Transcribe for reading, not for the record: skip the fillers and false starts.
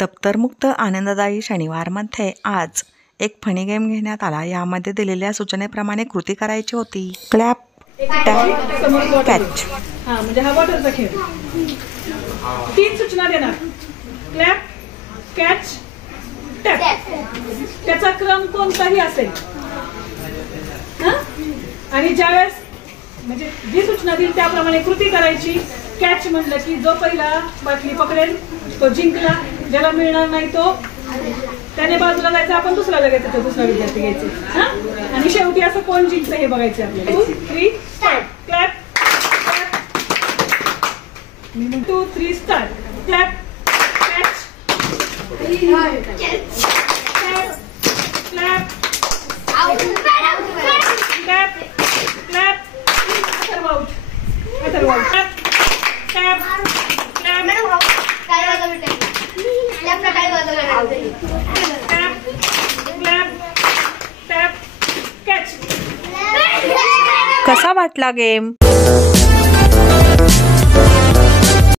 दप्तरमुक्त आनंददायी शनिवारमध्ये आज एक फनी गेम घेण्यात आला। यामध्ये दिलेल्या सूचनेप्रमाणे कृती करायची होती। Clap, tap, catch. म्हणजे हा वॉटरचा खेळ। 3 सूचना देणार, क्लॅप, कॅच, टॅप। त्याचा क्रम कोणताही असेल आणि ज्यावेळेस म्हणजे जी सूचना दिली त्याप्रमाणे कृती करायची। कॅच म्हणलं की जो पहिला बाटली पकडेल तो जिंकला, ज्याला मिळणार नाही तो त्याने बाजूला जायचं, आपण दुसरा लगायचं, तो दुसरा विद्यार्थी घ्यायचे। आणि शेवटी असं कोण जिंकतं हे बघायचं आपल्याला। 2, 3 start. Clap, 2, 3 start. Clap, catch, clap, clap, clap, अथर्वाउट, अथर्वाउट, टॅप, टॅप, कसा वाटला गेम?